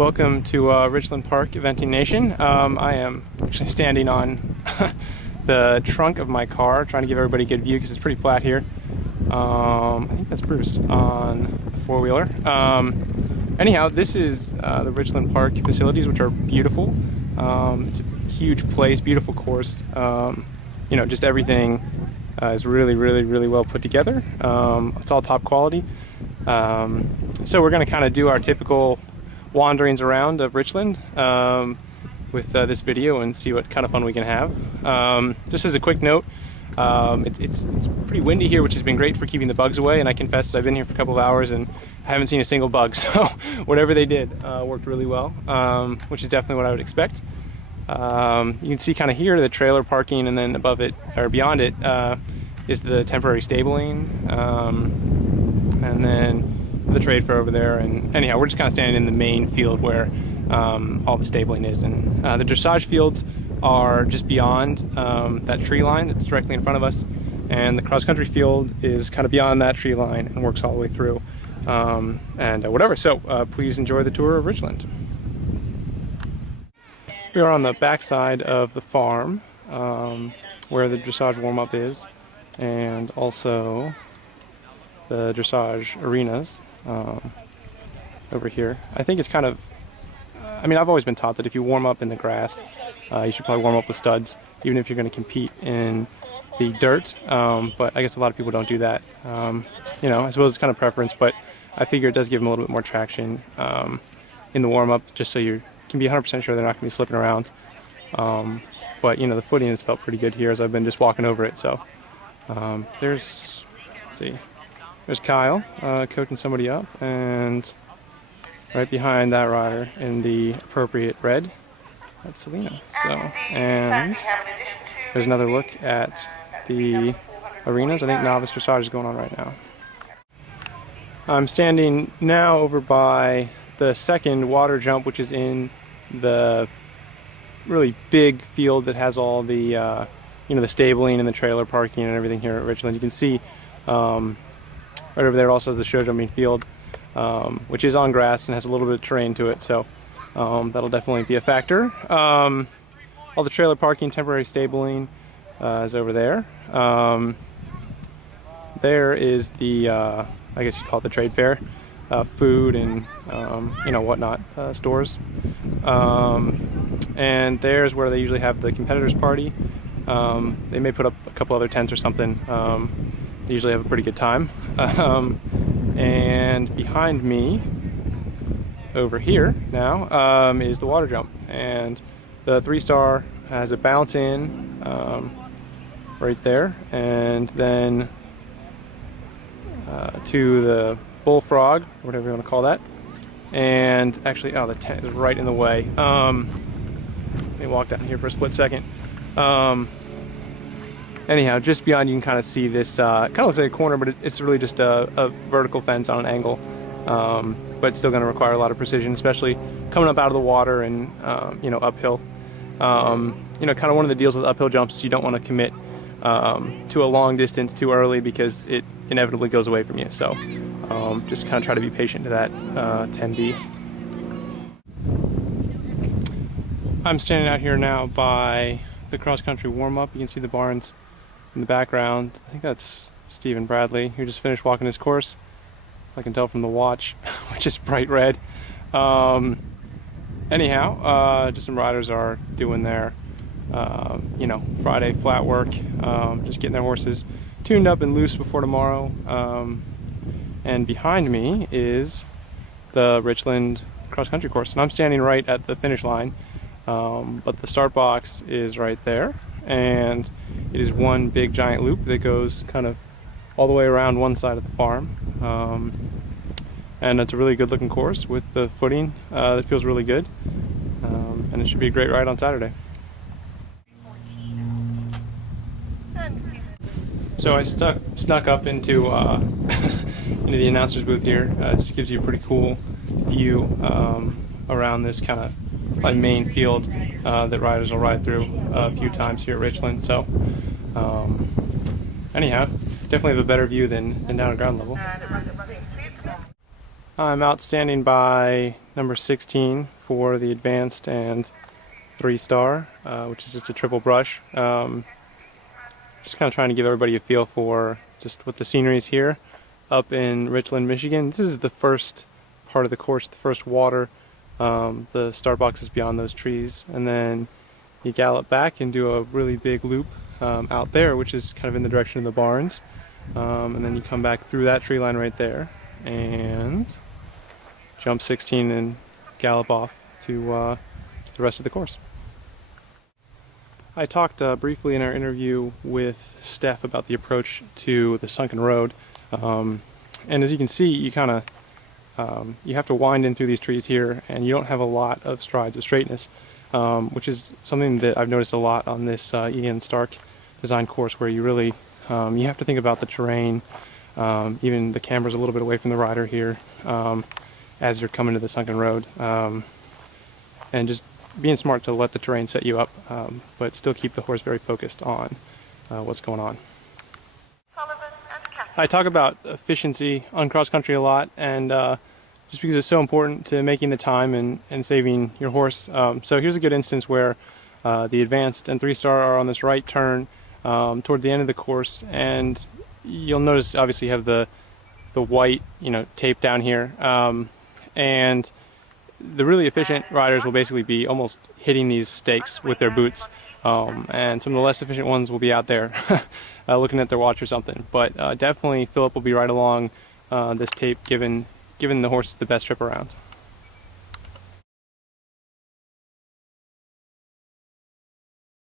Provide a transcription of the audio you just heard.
Welcome to Richland Park Eventing Nation. I am actually standing on the trunk of my car, trying to give everybody a good view because it's pretty flat here. I think that's Bruce on the four-wheeler. Anyhow, this is the Richland Park facilities, which are beautiful. It's a huge place, beautiful course. You know, just everything is really well put together. It's all top quality. So we're going to kind of do our typical wanderings around of Richland with this video and see what kind of fun we can have. Just as a quick note, it's pretty windy here, which has been great for keeping the bugs away, and I confess that I've been here for a couple of hours and I haven't seen a single bug, so whatever they did worked really well, which is definitely what I would expect. You can see kind of here the trailer parking, and then above it, or beyond it, is the temporary stabling, and then the trade fair over there. And anyhow, we're just kind of standing in the main field where all the stabling is, and the dressage fields are just beyond that tree line that's directly in front of us, and the cross-country field is kind of beyond that tree line and works all the way through, and whatever. So please enjoy the tour of Richland. We are on the back side of the farm where the dressage warm-up is, and also the dressage arenas over here. I think it's kind of, I mean, I've always been taught that if you warm up in the grass, you should probably warm up with studs, even if you're going to compete in the dirt, but I guess a lot of people don't do that. You know, I suppose it's kind of preference, but I figure it does give them a little bit more traction in the warm-up, just so you can be 100% sure they're not going to be slipping around. But, you know, the footing has felt pretty good here as I've been just walking over it. So there's, let's see, there's Kyle coaching somebody up, and right behind that rider in the appropriate red, that's Selena. So, and there's another look at the arenas. I think novice dressage is going on right now. I'm standing now over by the second water jump, which is in the really big field that has all the you know, the stabling and the trailer parking and everything here at Richland. You can see right over there also is the show jumping field, which is on grass and has a little bit of terrain to it, so that'll definitely be a factor. All the trailer parking, temporary stabling is over there. There is the, I guess you call it the trade fair, food and you know, whatnot, stores. And there's where they usually have the competitors party. They may put up a couple other tents or something. They usually have a pretty good time. And behind me, over here now, is the water jump. And the 3-star has a bounce in right there. And then to the bullfrog, whatever you want to call that. And actually, oh, the tent is right in the way. Let me walk down here for a split second. Anyhow, just beyond, you can kind of see this, kind of looks like a corner, but it's really just a vertical fence on an angle. But it's still going to require a lot of precision, especially coming up out of the water and, you know, uphill. You know, kind of one of the deals with uphill jumps is you don't want to commit to a long distance too early, because it inevitably goes away from you. So just kind of try to be patient to that 10B. I'm standing out here now by the cross-country warm-up. You can see the barns in the background. I think that's Stephen Bradley, who just finished walking his course. I can tell from the watch, which is bright red. Anyhow, just some riders are doing their, you know, Friday flat work, just getting their horses tuned up and loose before tomorrow. And behind me is the Richland cross-country course, and I'm standing right at the finish line. But the start box is right there, and it is one big giant loop that goes kind of all the way around one side of the farm. And it's a really good looking course with the footing that feels really good, and it should be a great ride on Saturday. So I snuck up into into the announcer's booth here. Just gives you a pretty cool view around this kind of main field that riders will ride through a few times here at Richland. So anyhow, definitely have a better view than down at ground level. I'm out standing by number 16 for the advanced and 3-star, which is just a triple brush. Just kind of trying to give everybody a feel for just what the scenery is here up in Richland, Michigan. This is the first part of the course, the first water. The start box is beyond those trees, and then you gallop back and do a really big loop out there, which is kind of in the direction of the barns, and then you come back through that tree line right there and jump 16 and gallop off to the rest of the course. I talked briefly in our interview with Steph about the approach to the sunken road, and as you can see, you kind of you have to wind in through these trees here, and you don't have a lot of strides of straightness, which is something that I've noticed a lot on this Ian Stark design course, where you really you have to think about the terrain. Even the camera's a little bit away from the rider here as you're coming to the sunken road, and just being smart to let the terrain set you up, but still keep the horse very focused on what's going on. I talk about efficiency on cross country a lot, and just because it's so important to making the time and saving your horse. So here's a good instance where the advanced and 3-star are on this right turn toward the end of the course, and you'll notice obviously you have the white tape down here, and the really efficient riders will basically be almost hitting these stakes with their boots, and some of the less efficient ones will be out there looking at their watch or something. But definitely Philip will be right along this tape, giving the horse the best trip around.